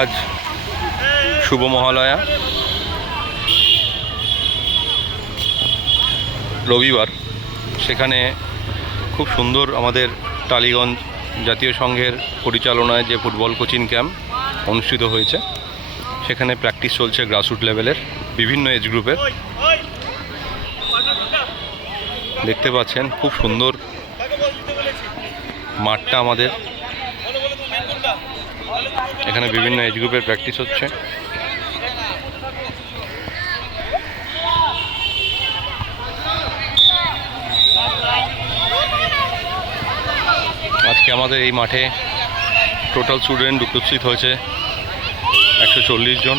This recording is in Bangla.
আজ শুভ মহালয়া, রবিবার। সেখানে খুব সুন্দর আমাদের টালিগঞ্জ জাতীয় সংঘের পরিচালনায় যে ফুটবল কোচিং ক্যাম্প অনুষ্ঠিত হয়েছে, সেখানে প্র্যাকটিস চলছে গ্রাসরুট লেভেলের বিভিন্ন এজ গ্রুপের। দেখতে পাচ্ছেন খুব সুন্দর মাঠটা আমাদের। এখানে বিভিন্ন এজ গ্রুপের প্র্যাকটিস হচ্ছে। আজকে আমাদের এই মাঠে টোটাল স্টুডেন্ট উপস্থিত হয়েছে 140 জন।